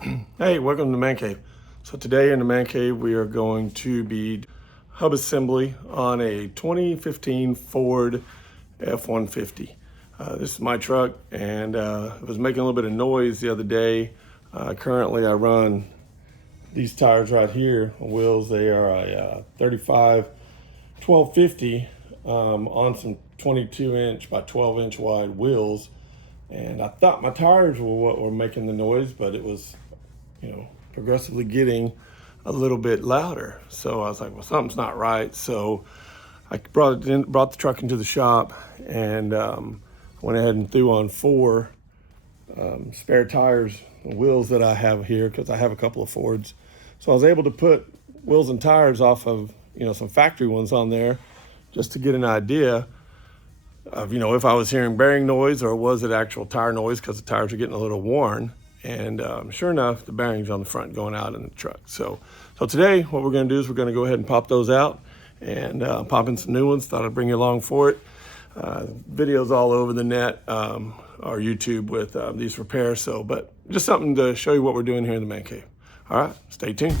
Hey, welcome to the Man Cave. So today in the Man Cave we are going to be hub assembly on a 2015 Ford F-150. This is my truck, and it was making a little bit of noise the other day. Currently I run these tires right here on wheels. They are a 35 1250 on some 22 inch by 12 inch wide wheels. And I thought my tires were what were making the noise, but it was, progressively getting a little bit louder. So I was like, well, something's not right. So I brought the truck into the shop, and went ahead and threw on four spare tires, wheels that I have here, because I have a couple of Fords. So I was able to put wheels and tires off of, some factory ones on there, just to get an idea of, if I was hearing bearing noise or was it actual tire noise, because the tires are getting a little worn. And sure enough, the bearings on the front going out in the truck. So today what we're going to do is we're going to go ahead and pop those out and pop in some new ones. Thought I'd bring you along for it. Videos all over the net or YouTube with these repairs. But just something to show you what we're doing here in the Man Cave. All right, stay tuned.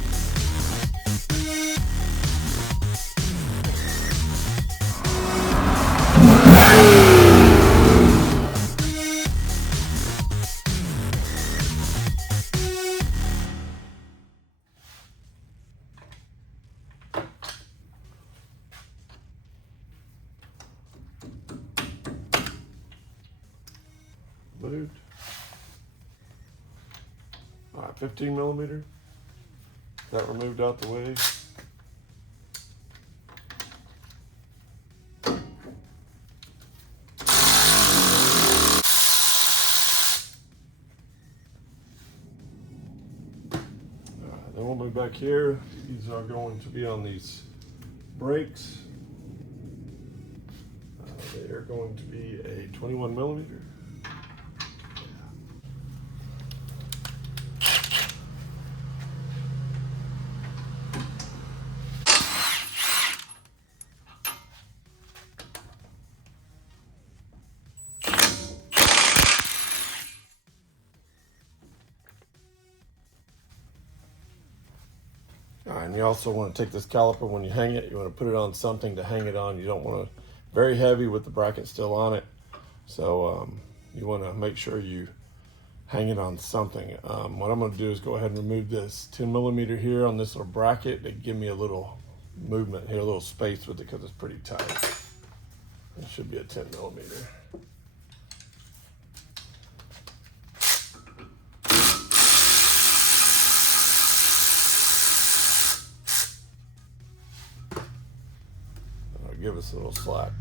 Moved. All right, 15 millimeter. That removed out the way. Then we'll move back here. These are going to be on these brakes. They are going to be a 21 millimeter. All right, and you also want to take this caliper when you hang it. You want to put it on something to hang it on. You don't want to very heavy with the bracket still on it. So you want to make sure you hang it on something. What I'm going to do is go ahead and remove this 10 millimeter here on this little bracket to give me a little movement here, a little space with it, because it's pretty tight. It should be a 10 millimeter. Give us a little slack.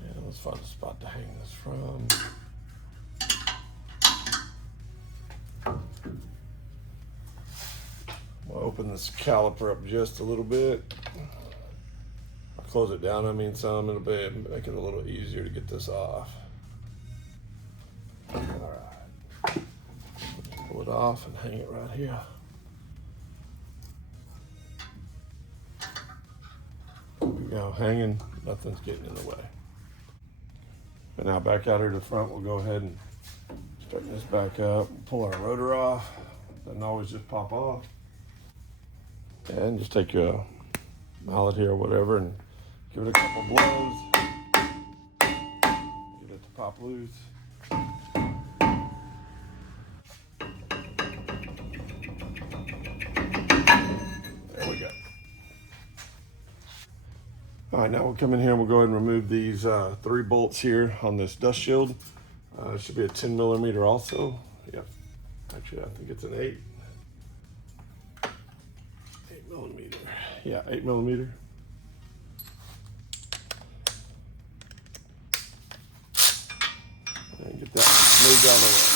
And let's find a spot to hang this from. We'll open this caliper up just a little bit. I'll close it down, some, it'll make it a little easier to get this off. All right. Pull it off and hang it right here. There we go, hanging, nothing's getting in the way. And now back out here to the front, we'll go ahead and straighten this back up, pull our rotor off. Doesn't always just pop off. And just take your mallet here or whatever and give it a couple blows. Get it to pop loose. All right, now we'll come in here and we'll go ahead and remove these 3 bolts here on this dust shield. It should be a 10 millimeter also. Yep, actually I think it's an 8 millimeter. Yeah, 8 millimeter. And get that moved out of the way.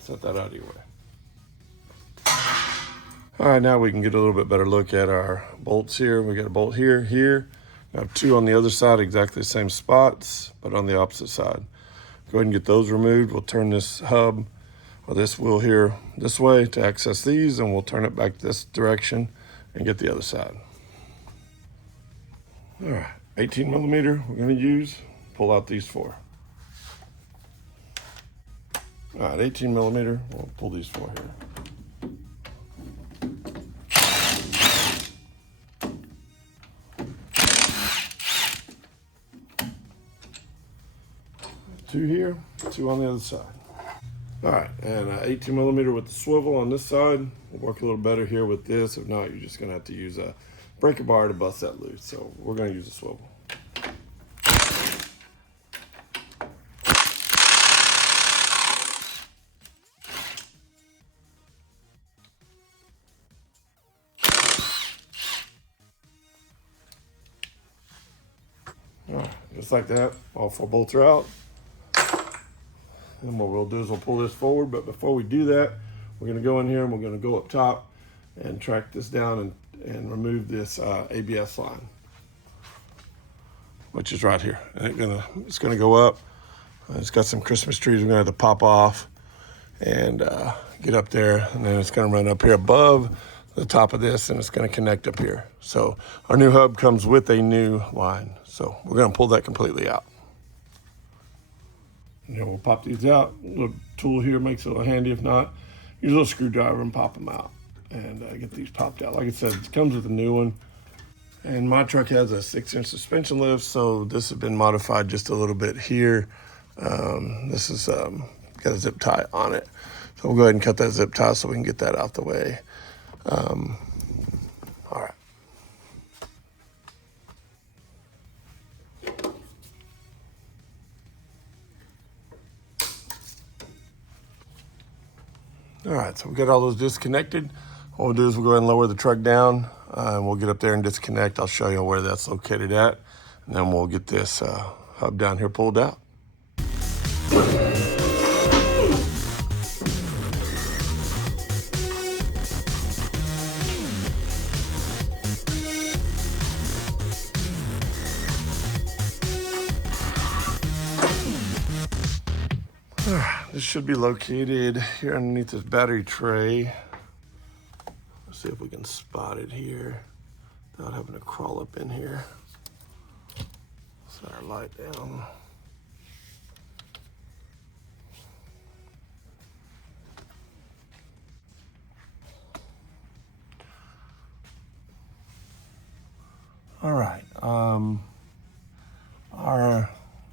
Set that out of your way. All right, now we can get a little bit better look at our bolts here. We got a bolt here, I have two on the other side, exactly the same spots, but on the opposite side. Go ahead and get those removed. We'll turn this hub or this wheel here this way to access these, and we'll turn it back this direction and get the other side. All right, 18 millimeter we're gonna use. Pull out these four. All right, 18 millimeter, we'll pull these four here. Two here, two on the other side. All right, and 18 millimeter with the swivel on this side. Will work a little better here with this. If not, you're just gonna have to use a breaker bar to bust that loose. So we're gonna use a swivel. All right, just like that, all four bolts are out. And what we'll do is we'll pull this forward, but before we do that, we're gonna go in here and we're gonna go up top and track this down and remove this ABS line, which is right here. And it's gonna go up. It's got some Christmas trees we're gonna have to pop off and get up there, and then it's gonna run up here above the top of this, and it's gonna connect up here. So our new hub comes with a new line. So we're gonna pull that completely out. And we'll pop these out. A little tool here makes it a little handy. If not, use a little screwdriver and pop them out and get these popped out. Like I said, it comes with a new one. And my truck has a 6-inch suspension lift, so this has been modified just a little bit here. This is got a zip tie on it. So we'll go ahead and cut that zip tie so we can get that out the way. All right. All right, so we got all those disconnected. What we'll do is we'll go ahead and lower the truck down, and we'll get up there and disconnect. I'll show you where that's located at, and then we'll get this hub down here pulled out. This should be located here underneath this battery tray. Let's see if we can spot it here without having to crawl up in here. Set our light down. All right, our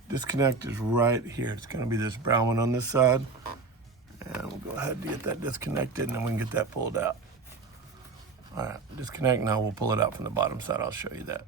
disconnect is right here. It's gonna be this brown one on this side. And we'll go ahead and get that disconnected, and then we can get that pulled out. All right, disconnect, now we'll pull it out from the bottom side. I'll show you that.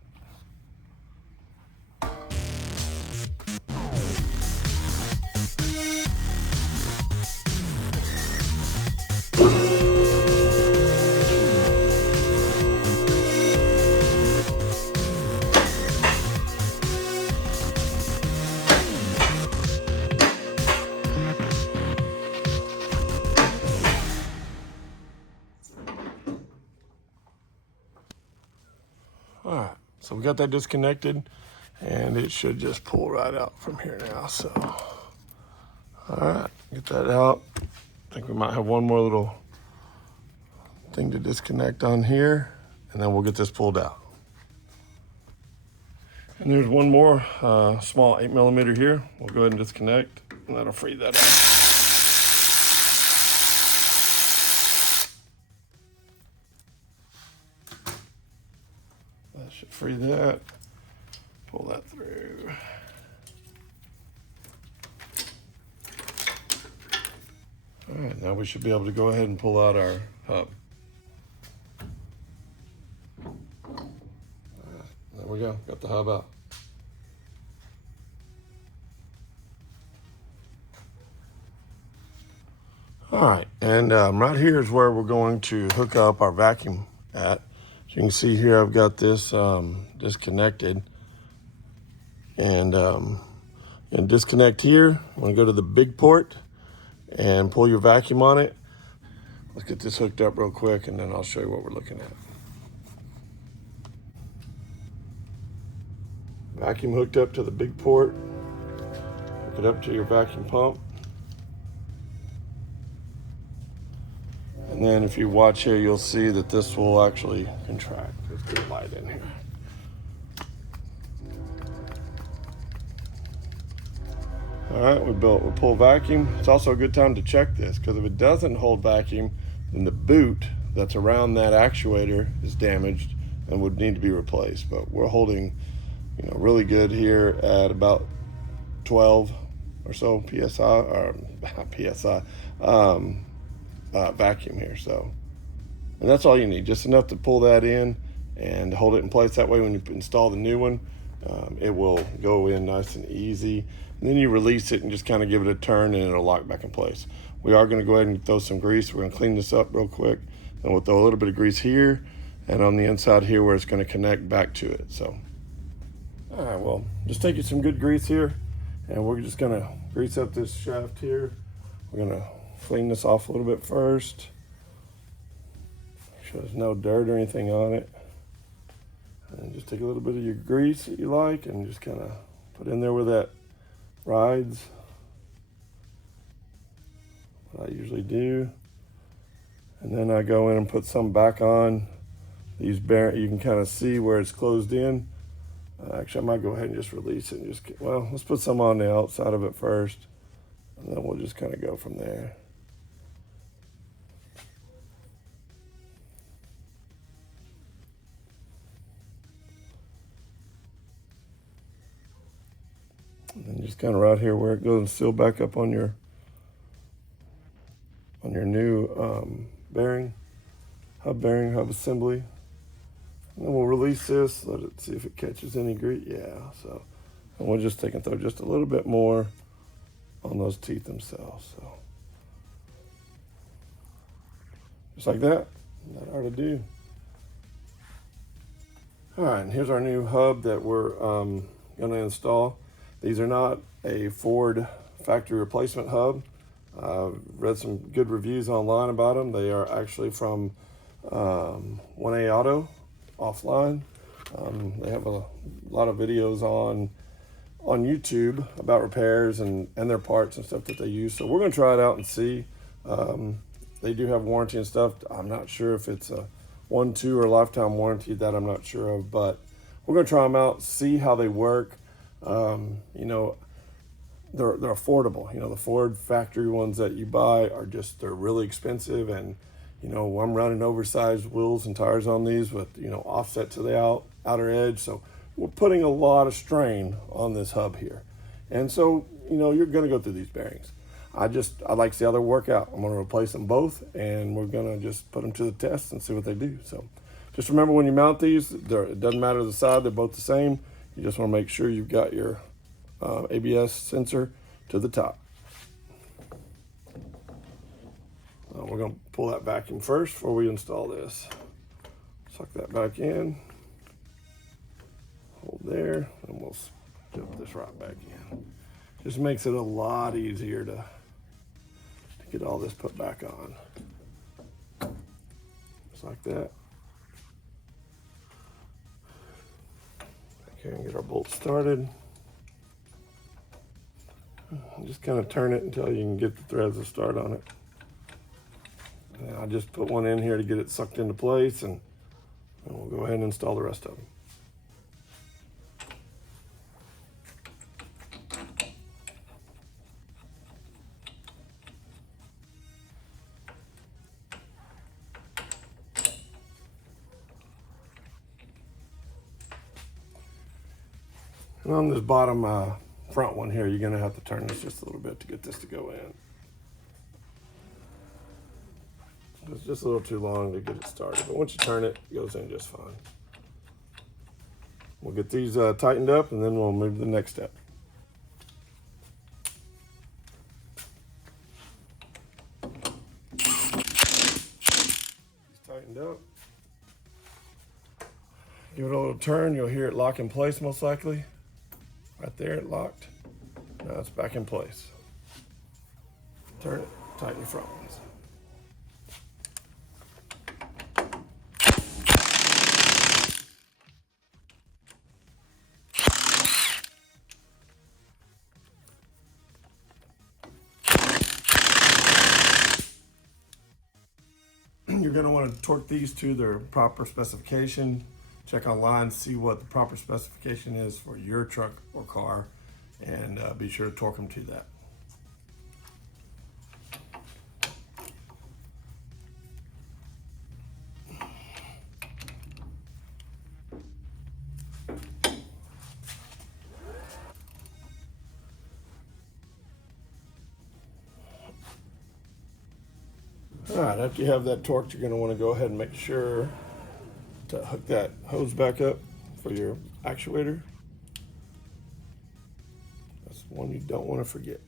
All right, so we got that disconnected, and it should just pull right out from here now. So, all right, get that out. I think we might have one more little thing to disconnect on here, and then we'll get this pulled out. And there's one more small 8 millimeter here. We'll go ahead and disconnect, and that'll free that up. That should free that. Pull that through. All right, now we should be able to go ahead and pull out our hub. There we go, got the hub out. All right, and right here is where we're going to hook up our vacuum at. As you can see here, I've got this disconnected. And disconnect here. I'm gonna go to the big port and pull your vacuum on it. Let's get this hooked up real quick, and then I'll show you what we're looking at. Vacuum hooked up to the big port. Hook it up to your vacuum pump. And then if you watch here, you'll see that this will actually contract. Let's get a light in here. All right, we'll pull vacuum. It's also a good time to check this, because if it doesn't hold vacuum, then the boot that's around that actuator is damaged and would need to be replaced. But we're holding, really good here at about 12 or so psi, or psi vacuum here. So, and that's all you need, just enough to pull that in and hold it in place. That way, when you install the new one, it will go in nice and easy. And then you release it and just kind of give it a turn, and it'll lock back in place. We are going to go ahead and throw some grease. We're going to clean this up real quick. Then we'll throw a little bit of grease here and on the inside here where it's going to connect back to it. So, all right, well, just take you some good grease here, and we're just going to grease up this shaft here. We're going to clean this off a little bit first. Make sure there's no dirt or anything on it. And just take a little bit of your grease that you like and just kind of put in there where that rides. What I usually do. And then I go in and put some back on. These you can kind of see where it's closed in. Actually, I might go ahead and just release it and let's put some on the outside of it first, and then we'll just kind of go from there. And then just kind of right here where it goes and seal back up on your new bearing, hub assembly. And then we'll release this, let it see if it catches any grease. Yeah, so, and we'll just take and throw just a little bit more on those teeth themselves. So, just like that, that ought to do. All right, and here's our new hub that we're going to install. These are not a Ford factory replacement hub. I've read some good reviews online about them. They are actually from 1A Auto offline. They have a lot of videos on YouTube about repairs and their parts and stuff that they use. So we're going to try it out and see. They do have warranty and stuff. I'm not sure if it's a 1, 2, or lifetime warranty. That I'm not sure of, but we're going to try them out, see how they work. They're affordable. The Ford factory ones that you buy are they're really expensive, and I'm running oversized wheels and tires on these with offset to the outer edge, so we're putting a lot of strain on this hub here. And so you're going to go through these bearings. I'd like to see how they work out. I'm going to replace them both, and we're going to just put them to the test and see what they do. So just remember, when you mount these, it doesn't matter the side, they're both the same. You just want to make sure you've got your ABS sensor to the top. We're going to pull that vacuum first before we install this. Suck that back in. Hold there, and we'll dip this right back in. Just makes it a lot easier to get all this put back on. Just like that. Okay, and get our bolt started. And just kind of turn it until you can get the threads to start on it. And I just put one in here to get it sucked into place, and we'll go ahead and install the rest of them. And on this bottom front one here, you're going to have to turn this just a little bit to get this to go in. It's just a little too long to get it started, but once you turn it, it goes in just fine. We'll get these tightened up, and then we'll move to the next step. These tightened up. Give it a little turn, you'll hear it lock in place most likely. Right there, it locked. Now it's back in place. Turn it, tighten the front ones. you're going to want to torque these to their proper specification. Check online, see what the proper specification is for your truck or car, and be sure to torque them to that. All right, after you have that torqued, you're going to want to go ahead and make sure to hook that hose back up for your actuator. That's one you don't want to forget.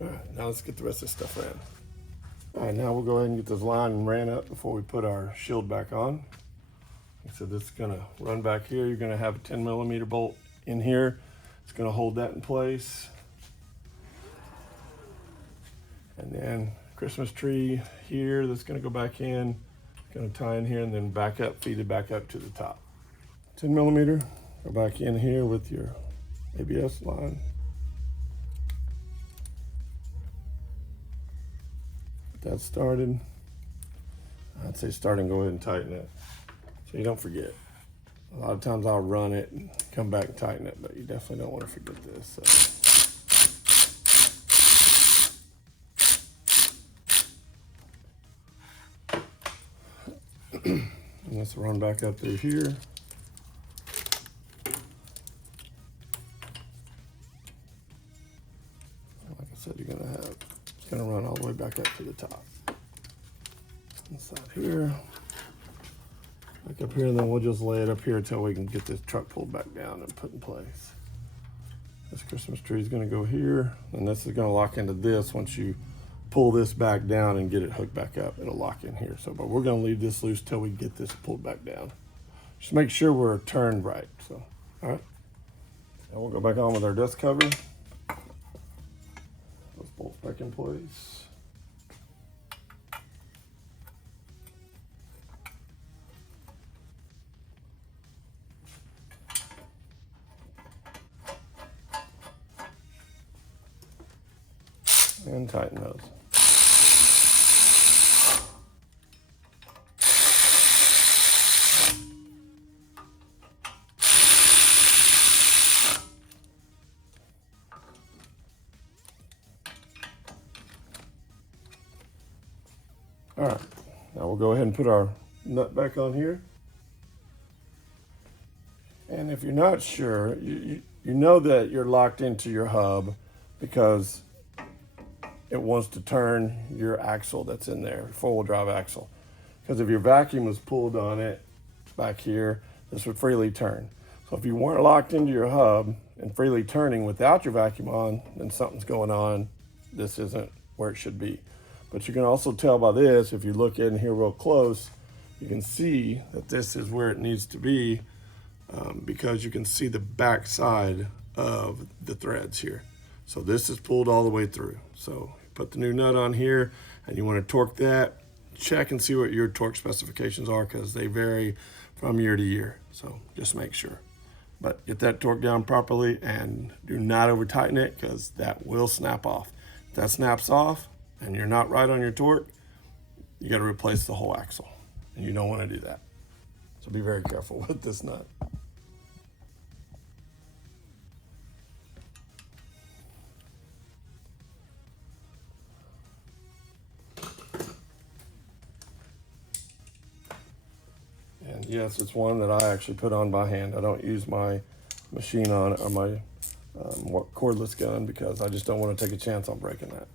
All right, now let's get the rest of this stuff ran. All right, now we'll go ahead and get this line ran up before we put our shield back on. So this is going to run back here. You're going to have a 10mm bolt in here. It's going to hold that in place. And then Christmas tree here, that's going to go back in. It's going to tie in here and then back up, feed it back up to the top. 10mm, go back in here with your ABS line. Get that started. I'd say start and go ahead and tighten it so you don't forget. A lot of times I'll run it and come back and tighten it, but you definitely don't want to forget this. So. And let's run back up through here. Like I said, it's gonna run all the way back up to the top. Inside here, back up here, and then we'll just lay it up here until we can get this truck pulled back down and put in place. This Christmas tree is gonna go here, and this is gonna lock into this once you pull this back down and get it hooked back up. It'll lock in here. So, but we're gonna leave this loose till we get this pulled back down. Just make sure we're turned right. So, all right. And we'll go back on with our dust cover. Those bolts back in place. And tighten those. All right, now we'll go ahead and put our nut back on here. And if you're not sure, you know that you're locked into your hub because it wants to turn your axle that's in there, four-wheel drive axle. Because if your vacuum was pulled on it back here, this would freely turn. So if you weren't locked into your hub and freely turning without your vacuum on, then something's going on. This isn't where it should be. But you can also tell by this, if you look in here real close, you can see that this is where it needs to be because you can see the back side of the threads here. So this is pulled all the way through. So put the new nut on here and you want to torque that. Check and see what your torque specifications are because they vary from year to year. So just make sure. But get that torque down properly and do not over tighten it because that will snap off. If that snaps off and you're not right on your torque, you got to replace the whole axle. And you don't want to do that. So be very careful with this nut. And yes, it's one that I actually put on by hand. I don't use my machine on or my cordless gun because I just don't want to take a chance on breaking that.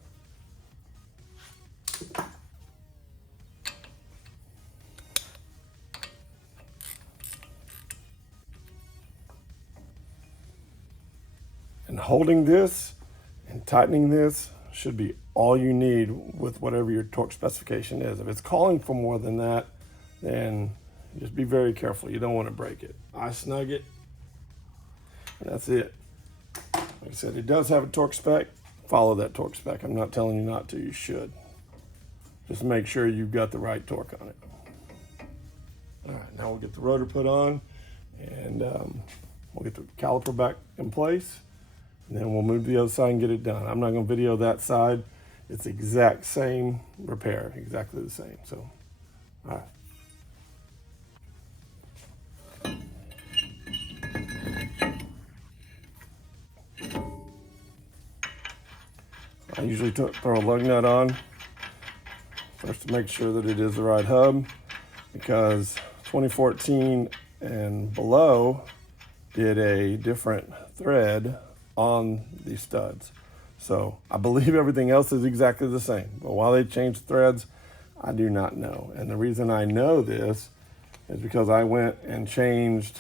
And holding this and tightening this should be all you need with whatever your torque specification is. If it's calling for more than that, then just be very careful. You don't want to break it. I snug it, and that's it. Like I said, it does have a torque spec. Follow that torque spec. I'm not telling you not to. You should. Just make sure you've got the right torque on it. All right, now we'll get the rotor put on, and we'll get the caliper back in place, and then we'll move to the other side and get it done. I'm not going to video that side. It's the exact same repair, exactly the same. So, all right. I usually throw a lug nut on first to make sure that it is the right hub, because 2014 and below did a different thread on these studs. So I believe everything else is exactly the same, but why they changed threads, I do not know. And the reason I know this is because I went and changed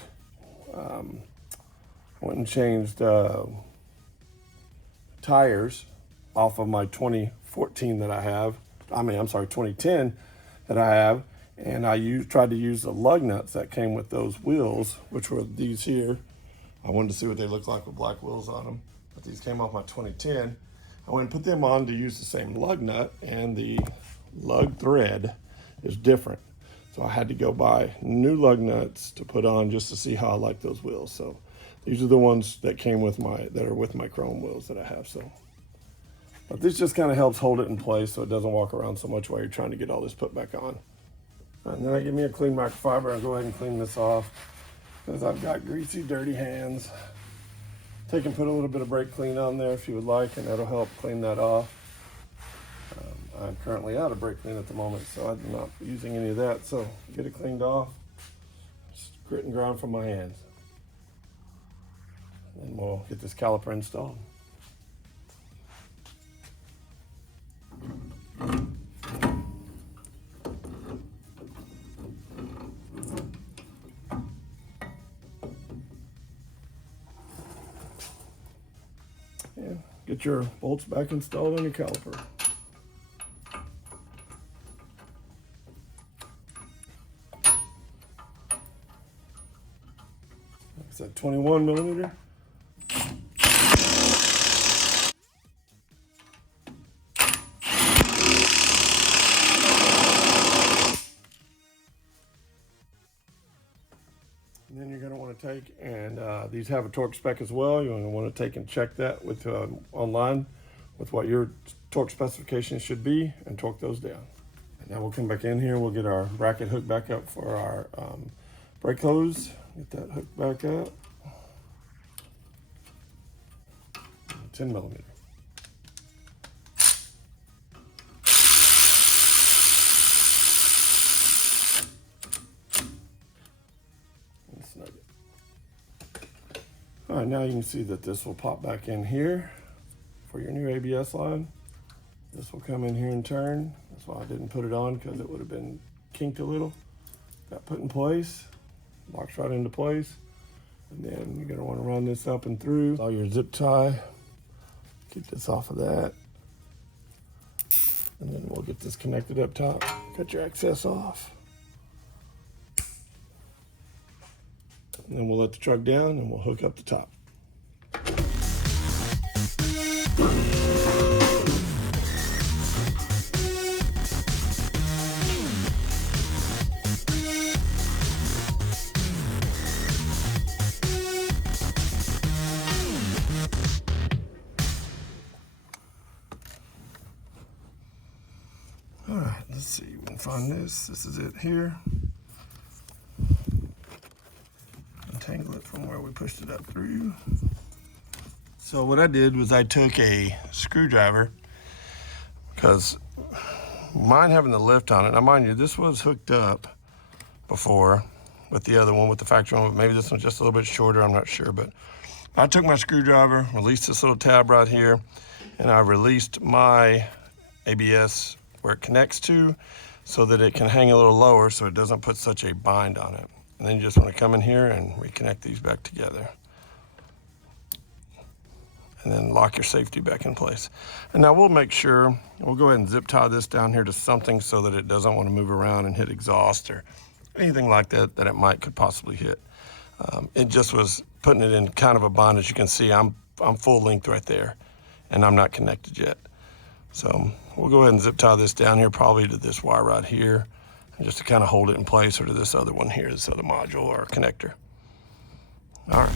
tires off of my 2014 that I have. I'm sorry, 2010 that I have, and I tried to use the lug nuts that came with those wheels, which were these here. I wanted to see what they look like with black wheels on them, but these came off my 2010. I went and put them on to use the same lug nut, and the lug thread is different. So I had to go buy new lug nuts to put on just to see how I like those wheels. So these are the ones that came with that are with my chrome wheels that I have. So, but this just kind of helps hold it in place so it doesn't walk around so much while you're trying to get all this put back on. And then I give me a clean microfiber and go ahead and clean this off, because I've got greasy, dirty hands. Take and put a little bit of brake clean on there if you would like, and that'll help clean that off. I'm currently out of brake clean at the moment, so I'm not using any of that. So get it cleaned off, just grit and grind from my hands. And we'll get this caliper installed. And get your bolts back installed on your caliper. It's a 21 millimeter. And then you're going to want to take, and these have a torque spec as well. You're going to want to take and check that with online with what your torque specifications should be, and torque those down. And now we'll come back in here. We'll get our bracket hooked back up for our brake hose. Get that hooked back up. 10 millimeter. And snug it. All right, now you can see that this will pop back in here for your new ABS line. This will come in here and turn. That's why I didn't put it on, because it would have been kinked a little. Got put in place, locks right into place. And then you're gonna want to run this up and through all your zip tie. Keep this off of that. And then we'll get this connected up top. Cut your excess off. And then we'll let the truck down and we'll hook up the top. All right, let's see, we can find this. This is it here. Untangle it from where we pushed it up through. So what I did was I took a screwdriver, because mine having the lift on it, now mind you, this was hooked up before with the other one, with the factory one, but maybe this one's just a little bit shorter, I'm not sure. But I took my screwdriver, released this little tab right here, and I released my ABS where it connects to, so that it can hang a little lower so it doesn't put such a bind on it. And then you just want to come in here and reconnect these back together. And then lock your safety back in place. And now we'll make sure, we'll go ahead and zip tie this down here to something so that it doesn't want to move around and hit exhaust or anything like that that it could possibly hit. It just was putting it in kind of a bind. As you can see, I'm full length right there, and I'm not connected yet. So we'll go ahead and zip tie this down here, probably to this wire right here, and just to kind of hold it in place, or to this other one here, this other module or connector. All right.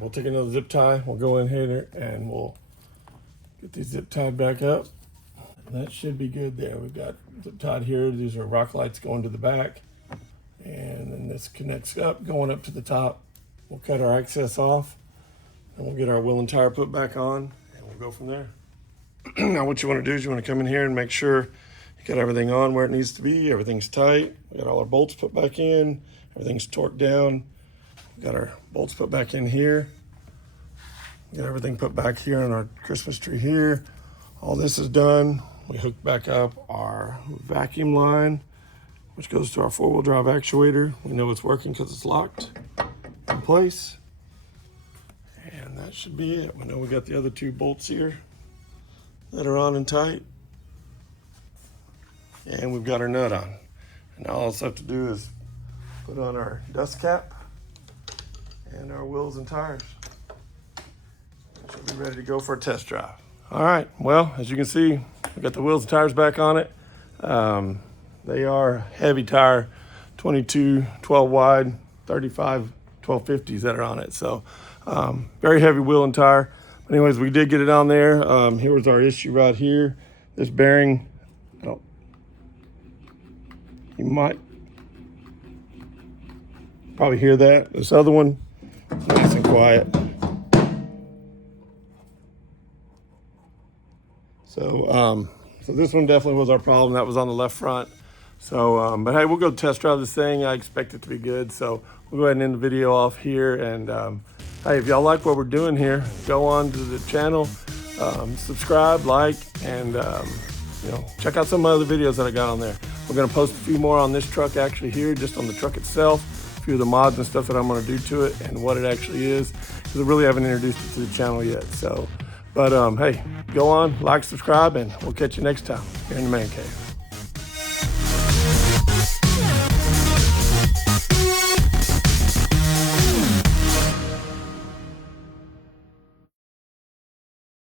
right, we'll take another zip tie. We'll go in here and we'll get these zip tied back up. And that should be good there. We've got zip tied here. These are rock lights going to the back. And then this connects up, going up to the top. We'll cut our excess off and we'll get our wheel and tire put back on and we'll go from there. Now what you want to do is you want to come in here and make sure you got everything on where it needs to be. Everything's tight. We got all our bolts put back in. Everything's torqued down. We got our bolts put back in here. Get everything put back here on our Christmas tree here. All this is done. We hook back up our vacuum line, which goes to our four-wheel drive actuator. We know it's working because it's locked in place. And that should be it. We know we got the other two bolts here that are on and tight. And we've got our nut on. And now all else I have to do is put on our dust cap and our wheels and tires. Should be ready to go for a test drive. All right, well, as you can see, we got the wheels and tires back on it. They are heavy tire, 22, 12 wide, 35, 1250s that are on it. So very heavy wheel and tire. But anyways, we did get it on there. Here was our issue right here. This bearing, you might probably hear that. This other one, nice and quiet. So this one definitely was our problem. That was on the left front. So, but hey, we'll go test drive this thing. I expect it to be good. So we'll go ahead and end the video off here. And hey, if y'all like what we're doing here, go on to the channel, subscribe, like, and check out some other videos that I got on there. We're gonna post a few more on this truck actually here, just on the truck itself, a few of the mods and stuff that I'm gonna do to it and what it actually is, because I really haven't introduced it to the channel yet. So, but hey, go on, like, subscribe, and we'll catch you next time here in the Man Cave.